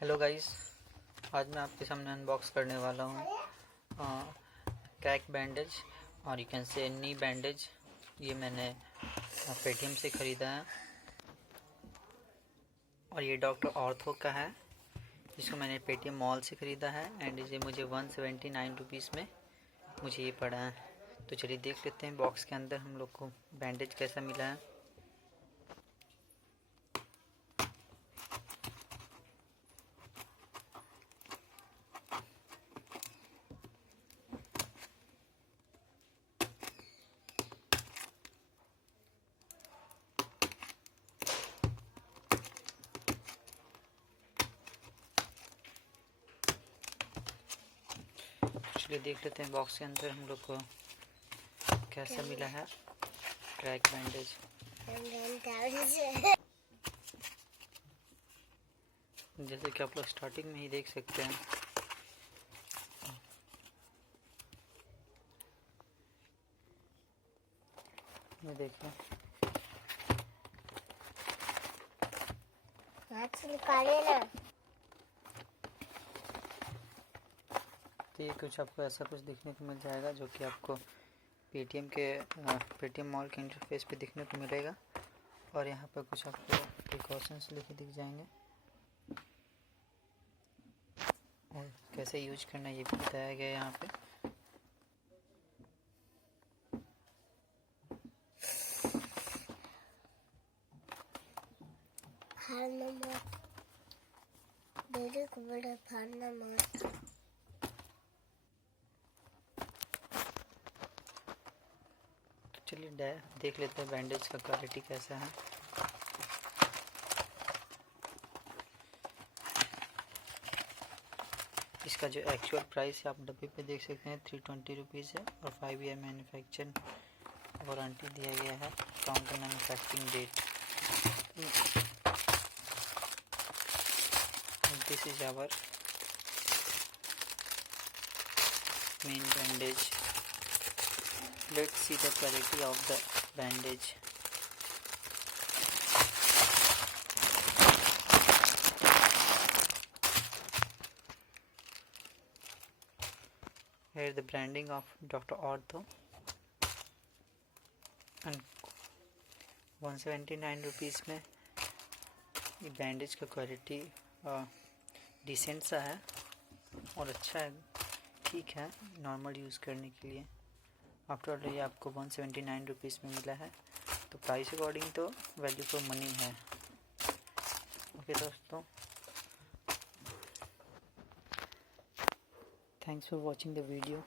Hello guys, आज मैं आपके सामने अनबॉक्स करने वाला हूँ क्रैक बैंडेज और you can say knee bandage. ये मैंने पेटीएम से ख़रीदा है और ये डॉक्टर ऑर्थो का है, जिसको मैंने पेटीएम मॉल से ख़रीदा है एंड ये मुझे 179 रुपीज़ में मुझे ये पड़ा है। तो चलिए देख लेते हैं बॉक्स के अंदर हम लोग को बैंडेज कैसा मिला है। चलिए देख लेते हैं बॉक्स के अंदर हम लोग को कैसा मिला है क्रैक बैंडेज। जैसे कि आप लोग स्टार्टिंग में ही देख सकते हैं, ये देखिए तो ये कुछ आपको ऐसा कुछ देखने को मिल जाएगा जो कि आपको पेटीएम मॉल के इंटरफेस पे देखने को मिलेगा। और यहाँ पर कुछ आपको प्रिकॉशंस लिखे दिख जाएंगे और कैसे यूज करना ये भी बताया गया है यहाँ पे। चलिए देख लेते हैं बैंडेज का क्वालिटी कैसा है। इसका जो एक्चुअल प्राइस है आप डब्बे पे देख सकते हैं 320 रुपीज़ है और 5 ईयर मैन्युफैक्चर वारंटी दिया गया है। Counter manufacturing date. This is our main bandage. Let's see the quality of the bandage. Here the branding of Dr. Ortho and 179 rupees में ये बैंडेज का क्वालिटी डिसेंट सा है और अच्छा है, ठीक है नॉर्मल यूज़ करने के लिए। आफ्टर ऑल ये आपको 179 रुपीज़ में मिला है, तो प्राइस अकॉर्डिंग तो वैल्यू फॉर मनी है। ओके दोस्तों, thanks for watching the video.